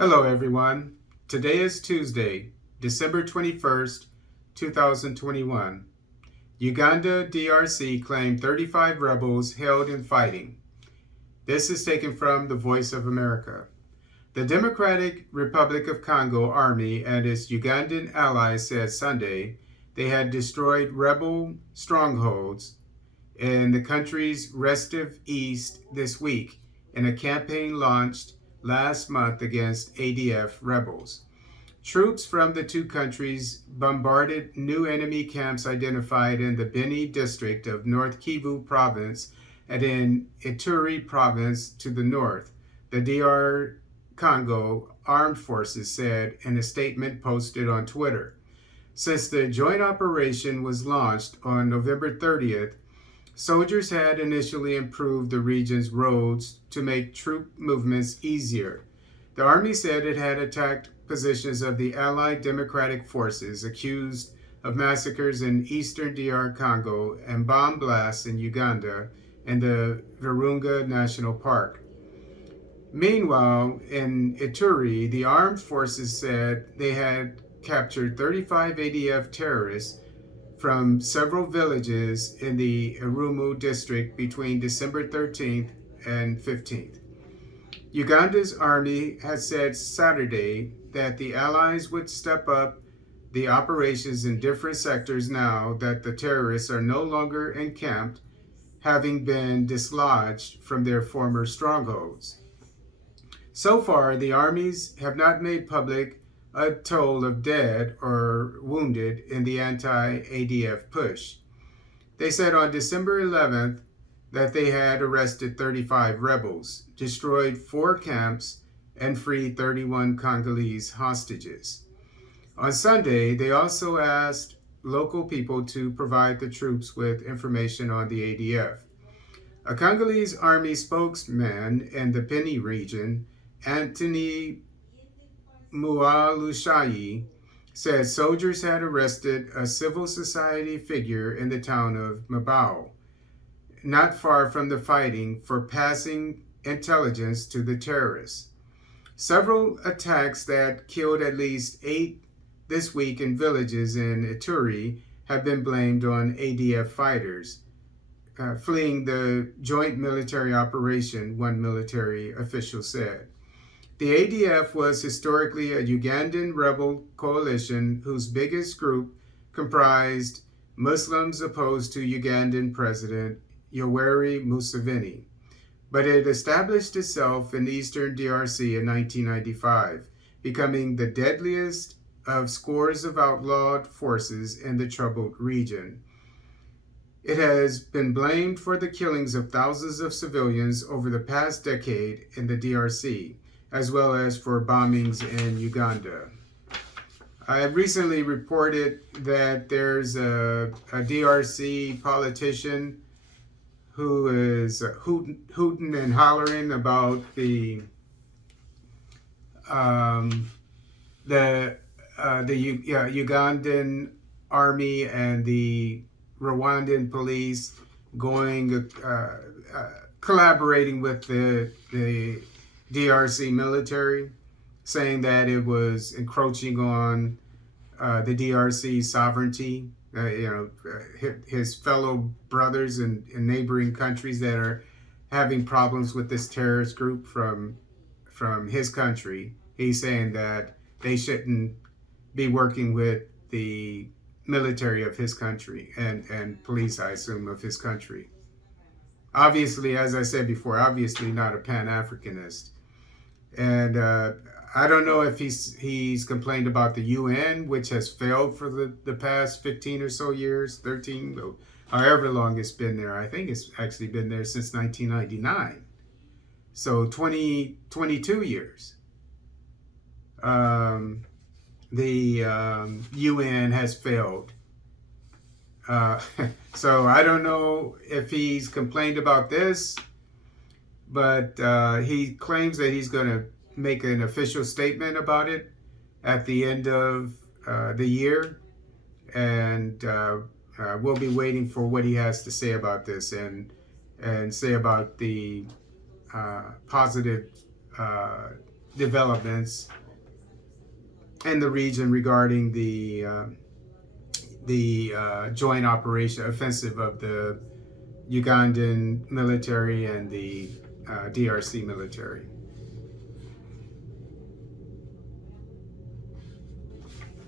Hello everyone. Today is Tuesday, December 21st, 2021. Uganda-DRC claimed 35 rebels held in fighting. This is taken from the Voice of America. The Democratic Republic of Congo Army and its Ugandan allies said Sunday they had destroyed rebel strongholds in the country's restive east this week in a campaign launched last month against ADF rebels. Troops from the two countries bombarded new enemy camps identified in the Beni district of North Kivu province and in Ituri province to the north, the DR Congo Armed Forces said in a statement posted on Twitter. Since the joint operation was launched on November 30th, soldiers had initially improved the region's roads to make troop movements easier. The army said it had attacked positions of the Allied Democratic Forces accused of massacres in eastern DR Congo and bomb blasts in Uganda and the Virunga National Park. Meanwhile, in Ituri, the armed forces said they had captured 35 ADF terrorists from several villages in the Irumu district between December 13th and 15th. Uganda's army has said Saturday that the allies would step up the operations in different sectors now that the terrorists are no longer encamped, having been dislodged from their former strongholds. So far, the armies have not made public a toll of dead or wounded in the anti-ADF push. They said on December 11th that they had arrested 35 rebels, destroyed 4 camps, and freed 31 Congolese hostages. On Sunday, they also asked local people to provide the troops with information on the ADF. A Congolese army spokesman in the Beni region, Anthony Mualushayi, said soldiers had arrested a civil society figure in the town of Mabao, not far from the fighting, for passing intelligence to the terrorists. Several attacks that killed at least 8 this week in villages in Ituri have been blamed on ADF fighters fleeing the joint military operation, one military official said. The ADF was historically a Ugandan rebel coalition whose biggest group comprised Muslims opposed to Ugandan President Yoweri Museveni, but it established itself in eastern DRC in 1995, becoming the deadliest of scores of outlawed forces in the troubled region. It has been blamed for the killings of thousands of civilians over the past decade in the DRC, as well as for bombings in Uganda. I recently reported that there's a DRC politician who is hooting and hollering about the Ugandan army and the Rwandan police collaborating with the DRC military, saying that it was encroaching on the DRC sovereignty. His fellow brothers in neighboring countries that are having problems with this terrorist group from his country. He's saying that they shouldn't be working with the military of his country and police, I assume, of his country. Obviously, as I said before, obviously not a Pan-Africanist. And I don't know if he's complained about the UN, which has failed for the past 15 or so years, 13, however long it's been there. I think it's actually been there since 1999. So 22 years. The UN has failed. So I don't know if he's complained about this, but he claims that he's going to make an official statement about it at the end of the year, and we'll be waiting for what he has to say about this and say about the positive developments in the region regarding the joint operation offensive of the Ugandan military and the DRC military.